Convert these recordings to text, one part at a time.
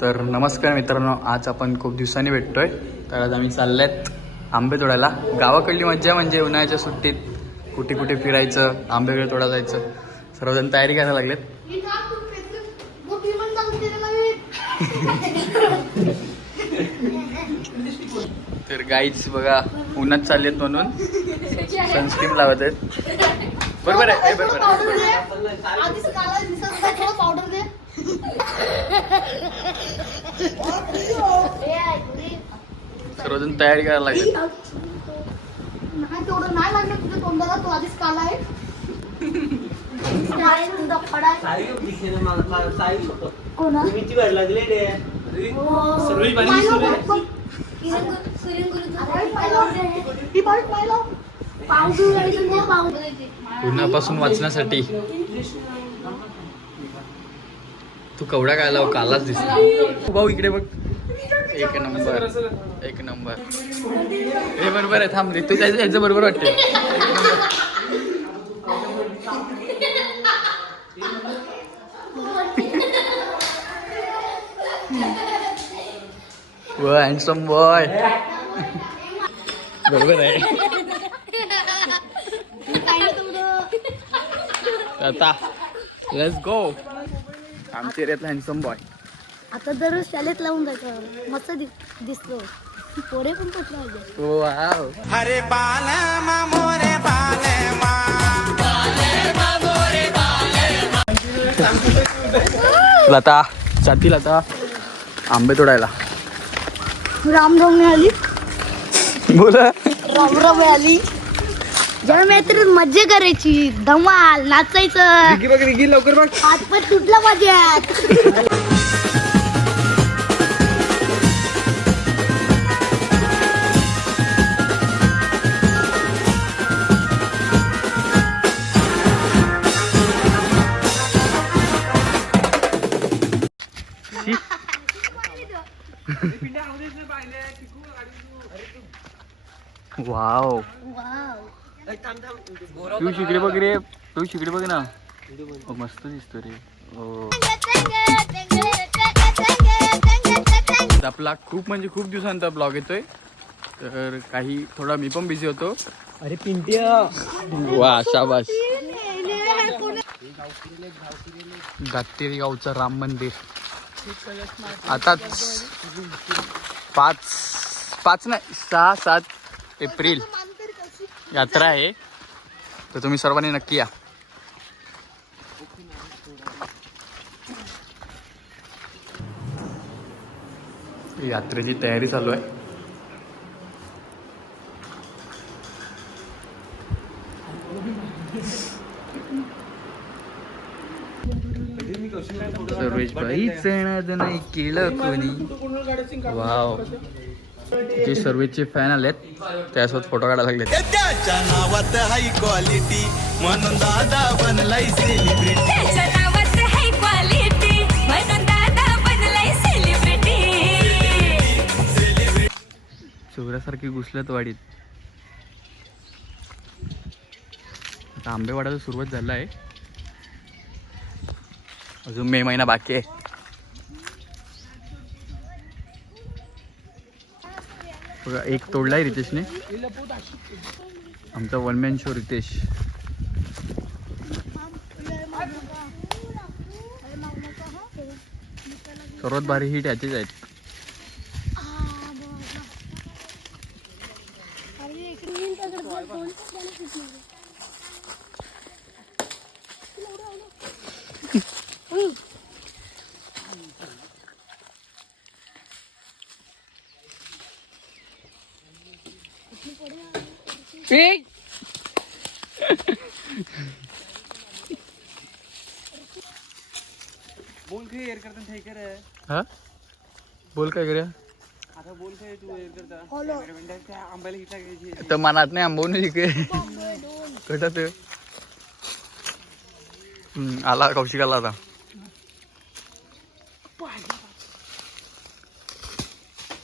तर नमस्कार मित्रांनो आज आपण खूप दिवसांनी भेटतोय. तर आज आम्ही चालल्यात आंबे तोडायला. गावाकडली मज्जा म्हणजे उन्हाळ्याच्या सुट्टीत कुठे कुठे फिरायचं आंबे वगैरे तोडा जायचं. सर्वजण तयारी करायला लागलेत. तर गाईच बघा उन्हात चाललेत म्हणून सनस्क्रीन लावत आहेत. बरोबर आहे. बरोबर सर्वजण तयारी करायला लागलेत नाही तेवढं नाही लागलं तुझ्या तोंडाला तो आधीच काला आहे. काय तुझा फडा? आहे? कोणा उन्हापासून वाचण्यासाठी. तू कवडा काय लाव कालाच दिसतो भाऊ इकडे बघ. एक नंबर. एक नंबर. हे बरोबर आहे थांब रे तू त्याचं याचं बरोबर वाटते. व हँडसम बॉय बरोबर आहे. आता लेट्स गो आमचे एरियातला हँडसम बॉय आता दररोज शाळेत लावून जायचं. मस्त दि- दिसतो. पोरे पण पाहिजे वाव हरे बालमा मोरे बालमा लता जातील आता आंबे तोडायला. रामनवमी आली. बोला. रामराम आली. मैत्रीण मज्जा करायची. धमाल नाचायचं. बघ रिगी लवकर बघ. हात पण तुटला माझ्यात. तू शिकडे बघ रे तू शिकडे बघ ना. ओ, मस्त दिसतो रे. आपला खूप म्हणजे खूप दिवसानंतर ब्लॉग येतोय. तर काही थोडा मी पण बिझी होतो. अरे पिंट्या वा गातेरी गावचं राम मंदिर. आताच पाच पाच नाही सहा सात एप्रिल. यात्रा आहे. तर तुम्ही सर्वांनी नक्की या. यात्रेची तयारी चालू आहे. सर्वेश बाईच येणार नाही केलं कोणी? वाव. जे सर्वेचे फॅन आलेत त्यासोबत फोटो काढायला लागलेत. त्याच्या नावात हाय क्वालिटी म्हणून दादा बनलाय सेलिब्रिटी त्याच्या नावात हाय क्वालिटी म्हणून दादा बनलाय सेलिब्रिटी चोऱ्यासारखी घुसल्यात वाडीत. आता आंबे वाढायला सुरुवात झाला आहे अजून मे महिना बाकी आहे. बघा एक तोडलाय रितेशने. आमचा वन मॅन शो रितेश. सर्वात भारी हिट याचेच आहेत बोल काय एअर करता ठीक आहे हा? बोल काय करूया? तर मनात नाही आंबवून इकडे. कटात आला कौशिक आला आता.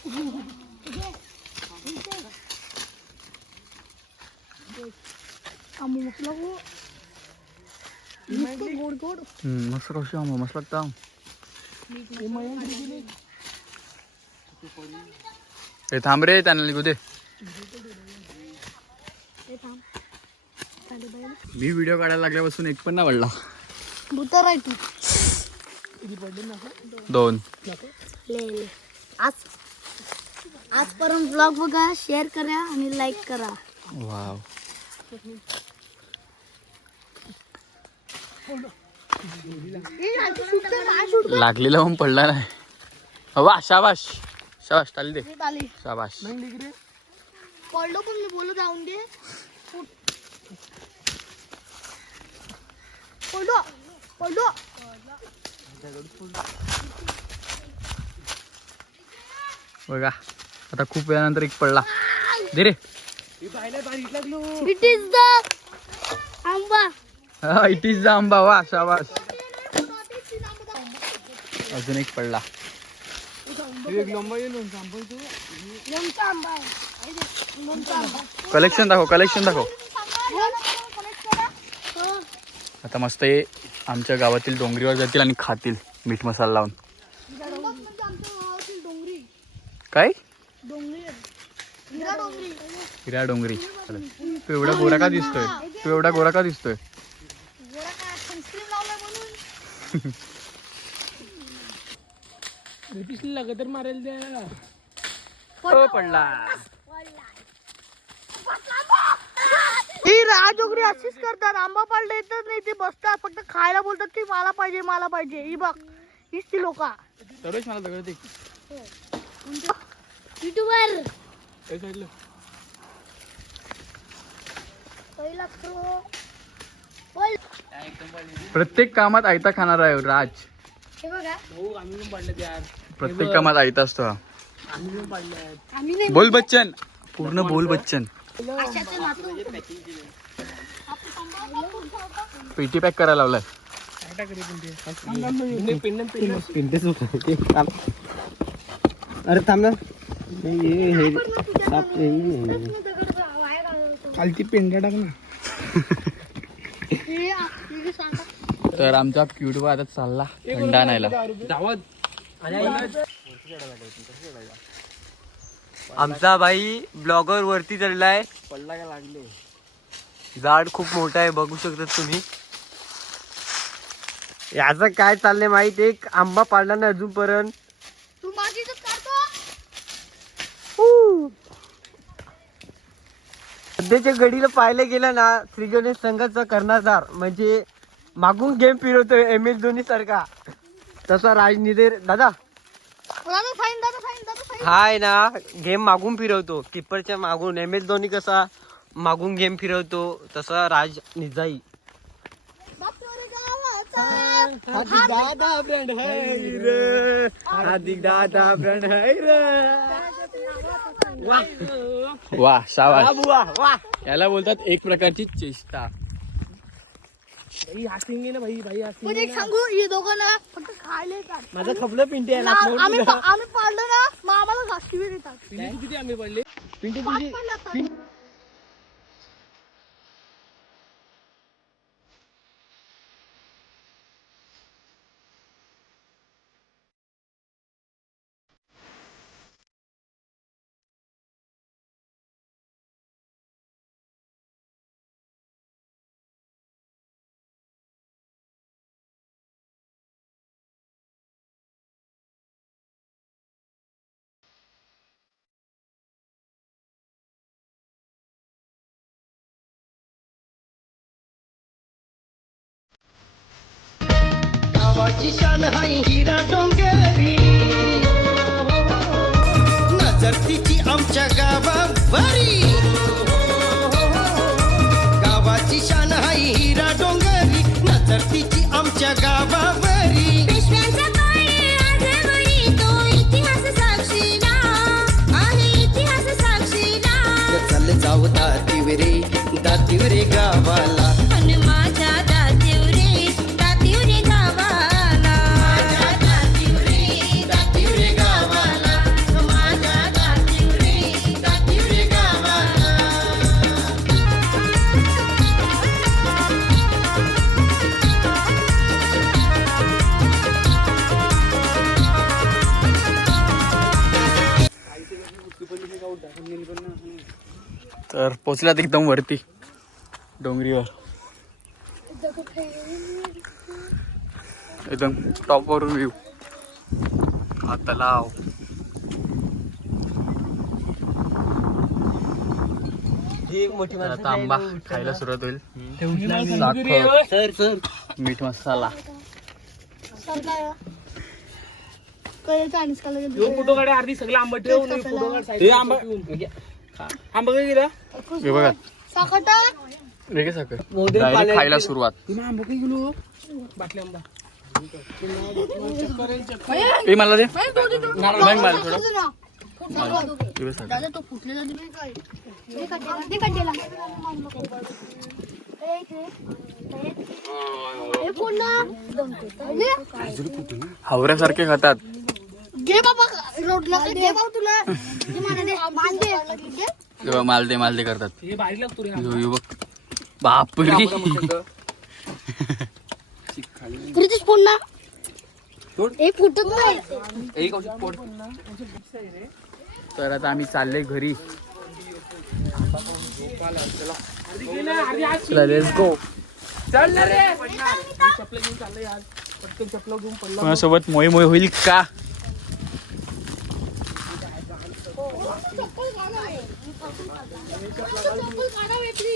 हो. मस्त कौशिक आंबा मस्त लागता. हे थांब रे त्यांना लिहू दे. मी व्हिडिओ काढायला लागल्यापासून एक पण नाही पडला भूतर आहे तू दोन. ले आज आजपर्यंत ब्लॉग बघा शेअर करा आणि लाईक करा वाव. लागलेला पण पडला नाही. वा शाबाश शाबाश टाली दे. शाबाश पडलो पण मी बोलत जाऊन दे. पडलो पडलो. बघा आता खूप वेळानंतर एक पडला. दे रे. इट इज द आंबा. इट इज द आंबा वा शाबास अजून एक पडला. कलेक्शन दाखव कलेक्शन दाखव. आता मस्त हे आमच्या गावातील डोंगरीवर जातील आणि खातील मीठ मसाला लावून. काय? डोंगरी हिरा डोंगरी. तू एवढा गोरा का दिसतोय? तू एवढा गोरा का दिसतोय जरा काय सनस्क्रीन लावलाय म्हणून रितीशला लागत तर मारेल द्यायला हो पडला. ही राजोगरी अशीच करतात. आंबा पाडले येतच नाही ते बसतात. फक्त खायला बोलतात की मला पाहिजे मला पाहिजे. ही बघ हीच ती लोक. सर्वेश मला दगड दे. युट्यूबर. पहिला. प्रत्येक कामात आयता खाणारा आहे राज. बघा. आम्ही पण पाडले यार. प्रत्येक कामात आयता असतो हा. आम्ही पण पाडले आम्ही नाही बोल बच्चन. पूर्ण बोल बच्चन. पेटी पॅक करायला लावलाय. अरे थांब ना. नाही, हे- हे. साप- हे- खालती पेंड्या टाक ना. तर आमचा क्यूट आता चालला थंडा आणायला. आमचा भाई ब्लॉगर वरती चढलाय. पडला का लागले झाड खूप मोठं आहे बघू शकतात तुम्ही. याचं काय चाललंय माहीत? एक आंबा पाडला ना अजूनपर्यंत. तू माझी सध्याच्या घडीला पाहिलं गेलं ना श्री गणेश संघाचा कर्णधार म्हणजे मागून गेम फिरवतोय एम एस धोनी सारखा. तसा राजनिधीर दादा? हाय ना गेम मागून फिरवतो. किपरच्या मागून. एम एस धोनी कसा मागून गेम फिरवतो तसा राज निजाई. दादा ब्रँड हार्दिक दादा ब्रँड वा शाबाश वा याला बोलतात एक प्रकारची चेष्टा. भाई हसिंगे ना भाई भाई हसिंगे एक सांगू हे दोघं ना फक्त खायला येतात माझं खपलं पिंटे आहे ना, आम्ही आम्ही पाळलं ना मग आम्हाला देतात. किती आंबे पडले? पिंटे गावाची शान हाय हिरा डोंगरी. नजर तिची आमच्या गावावरी. गावाची शान हाय हिरा डोंगरी. नजर तिची आमच्या गावावरी. तर पोचल्यात एकदम वरती. डोंगरीवर. एकदम टॉपवरून व्ह्यू हा तलाव. आता आंबा खायला. सुरुवात होईल. साखर. Sir sir. मीठ मसाला. फोटो काढे अर्धी सगळं आंबट ठेव नाही फोटो काढ side ला आंबा आंबा काय गेला हे बघा. साखर Direct खायला सुरुवात. तुम्ही आंबा काय गेलो बाटली आंबा ए मला दे. नाही थोडं. हे हावऱ्यासारखे खातात. घे बाबा रोडला घे बाबा तुला. घे मला दे मान दे घे. तेव्हा मालदे मालदे करतात. हे बारीक लागतो रे यो, यो बघ. बापरे. प्रितीश पुन्हा हे फुटत नाही. तर आता आम्ही चालले घरी. चला लेट्स गो चल ना रे चपल घेऊन चाललंय आज पटकन चपल घेऊन पडला कोणासोबत मोही मोही होईल का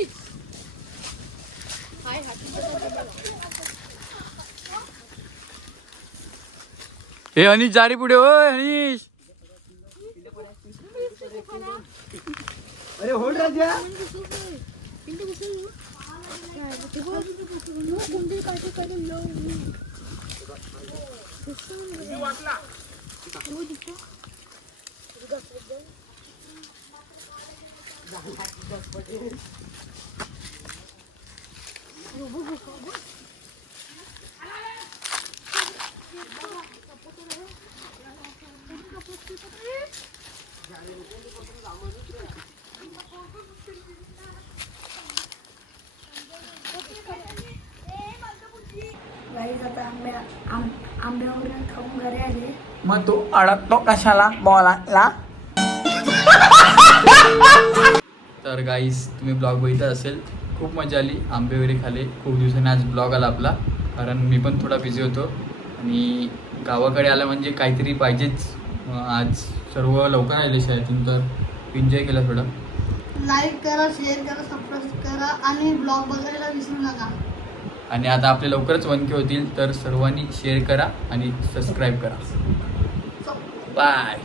हे अनिश जारी पुढे होय अनिश अरे होल्ड राजा गाईज आता आंब्या आंब- आंब्यावर खाऊन घरी आले. मग तू अडकतो कशाला? बॉला तर गाईस तुम्ही ब्लॉग बघितला असेल खूप मजा आली. आंबे वगैरे खाले. खूप दिवसांनी आज ब्लॉग आला आपला कारण मी पण थोडा बिझी होतो. आणि गावाकडे आलं म्हणजे काहीतरी पाहिजेच. आज सर्व लवकर आले शाळेतून तर एन्जॉय केला थोडं. लाईक करा शेअर करा सबस्क्राईब करा आणि ब्लॉग बघायला विसरू नका. आणि आता आपले लवकरच वनके होतील तर सर्वांनी शेअर करा आणि सबस्क्राईब करा. बाय